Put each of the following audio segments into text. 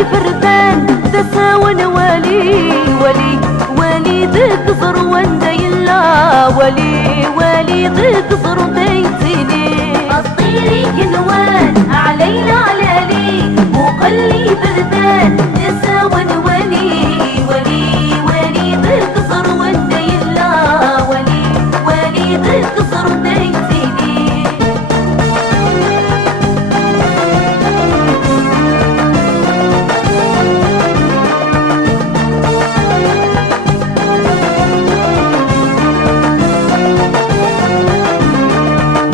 وقلبي بردان تساون ولي ذك ضروان دايلا ولي ذك ضرو دايتيني الطيري جنوان علينا علالي وقلبي بردان تساون ولي ذك ضروان دايلا ولي ذك ضرو دايتيني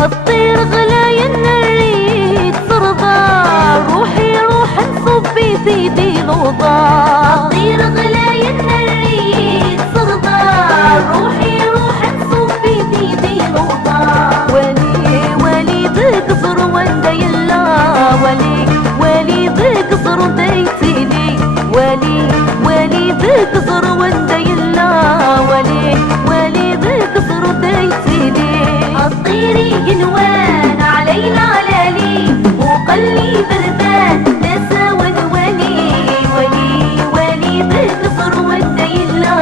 الطير غلايا الريد ترضى روحي روح نصبي سيدي لوضا الطير غلايا الريد ترضى روحي روح نصبي سيدي لوضا ولي ذك ضروان دايلا ولي ذك ضرو دايتيني ولي ذك ضروان دايلا ولي ذك ضرو دايتيني الطيري جنوان علينا علالي وقلبي بردان تساون ولي ذك ضروان دايلا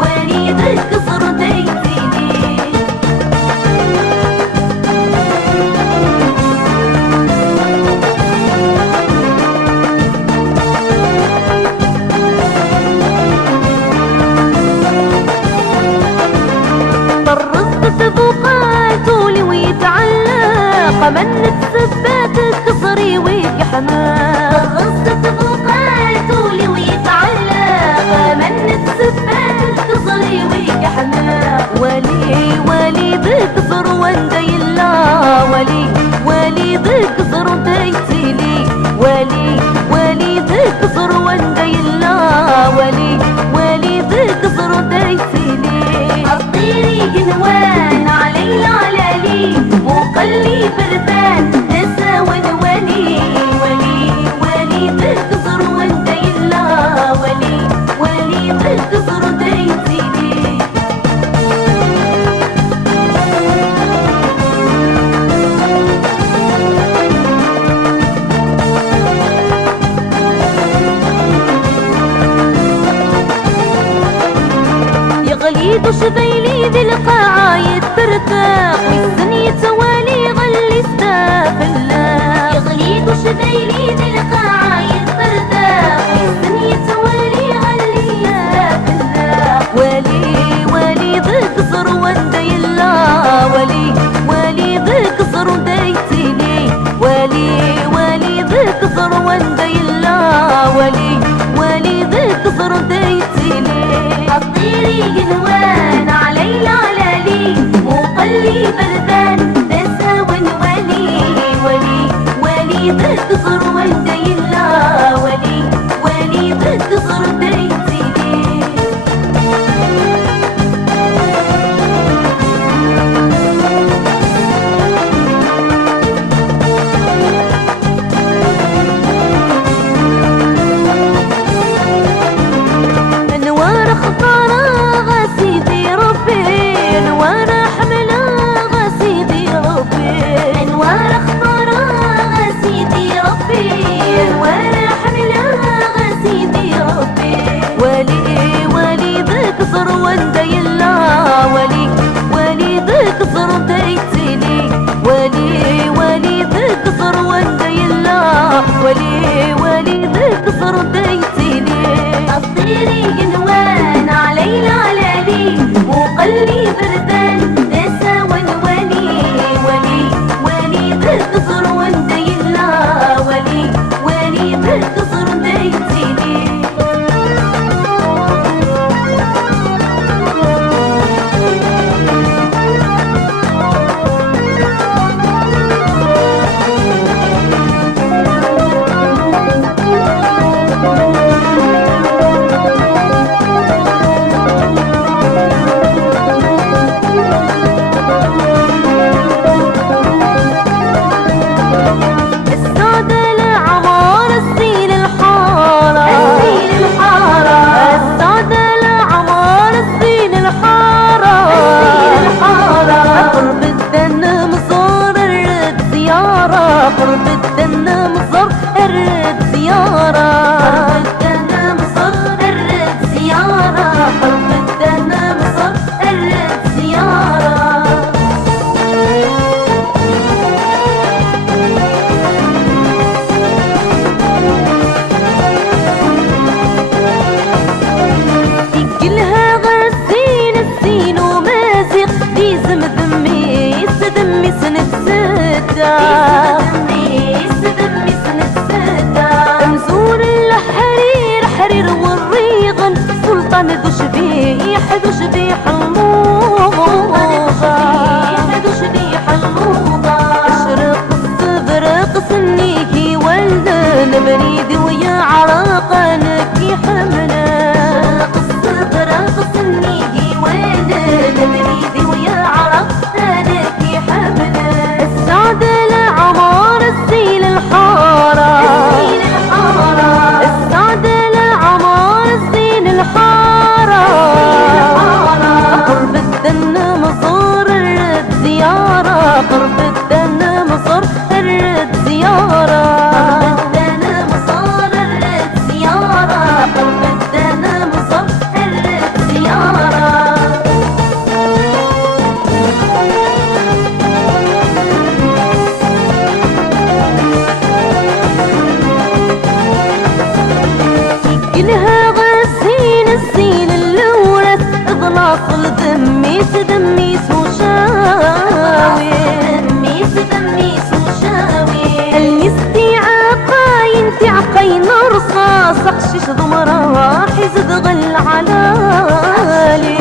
ولي ذك ضرو دايتيني تبوقاتولي ويتعلق من الثبات كسري ويحماق الرصد تبوقاتولي ويتعلق من الثبات كسري ويحماق ولي ذك ضروان دايلا ولي ذك ضرو دايتيني ولي ذك ضروان دايلا ولي ذك ضرو دايتيني الطيري جنوان علينا علالي وقلبي بردان تساون ولي ذك ضروان دايلا ولي ذك ضرو دايتيني يغليد شبيلي ذي القاعد ترتاح والسن يتوالي غلي ستافلا يغليد شبيلي ذي القاعد ترتاح والسن يتوالي غلي ستافلا ولي ذك ضروان دايلا ولي ذك ضرو دايتيني ولي ذك ضروان دايلا ولي ذك ضرو دايتيني الطيري جنوان علينا علالي وقلبي بردان تساون ولي ذك ضروان دايلا ولي ذك ضرو دايتيني انوار خطارة غسيدي ربي انوار حملة غسيدي ربي انوار خطارة غسيدي ربي انوار حملة غسيدي ربي ولي ذك ضروان دايلا ولي ذك ضرو دايتيني ولي ذك ضروان دايلا ولي ذك ضرو دايتيني الطيري جنوان علينا علالي وقلبي بردان تساون ولي ذك ضروان دايلا ولي ذك ضرو دايتيني قرب الدنا مصر الرد زيارة يقلها غسين السين ومازق في زمزمي دمي سنة ستة مزور الحرير حرير والريغن سلطان ذو شبيه ذو شبيح الموضة اشرق الصبر قصنيه ولدان بريدي ويا عراقانك حمنا الصبر قصنيه ولدان بريدي ويا عراقانك حمنا السعد العمار الزين الحارة السعد العمار الزين الحارة قرب الدن مصر الرد زيارة قرب الدن مصر الرد زيارة قرب الدنا مصر الرد زيارة قرب الدنا مصر الرد زيارة يقلها غسين الزين اللورث اضلاف الدميس دميس وشاوي المستيعاقاين تعقين رصاص اقشش ضمرا حزد غل علالي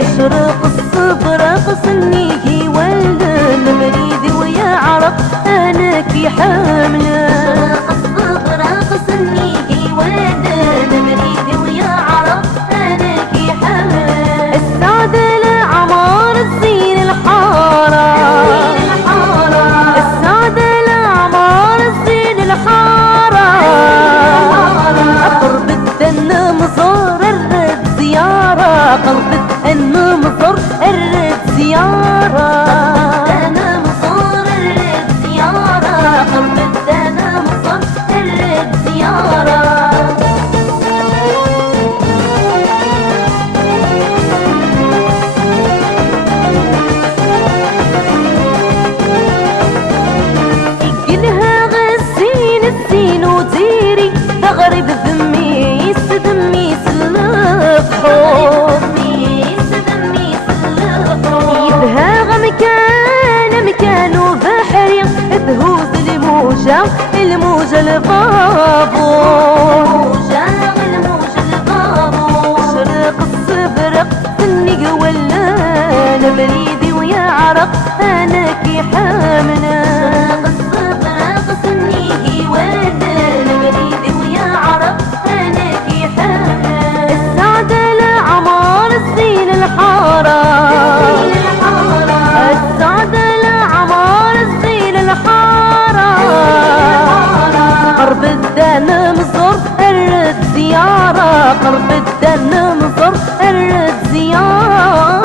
اشرق الصبر قصنيه ولدان مريدي ويا عرق انا كي حامله الصبر قصنيه ولدان مريدي ويا عرق انا كي حمل السعد العمار الزين الحارة السعد العمار الزين الحارة قرب الدن مصر الرد زيارة قرب الدن مصر الرد زيارة الدنا مصر الرد زيارة قرب الدنا مصر الرد زيارة يقلها غسين الزين وديري تغرب ذميس دميس الفحوط يبهاغ مكانه بحري تهوز الموجة البابور شرق الصبرق سني ولان بريدي ويا عرق انا كي حامنا الصبر قصنيه ولدان بريدي ويا عرق انا كي حمل السعد العمار الزين الحارة السعد العمار الزين الحارة قرب الدن مصر الرد زيارة قرب الدن مصر الرد زيارة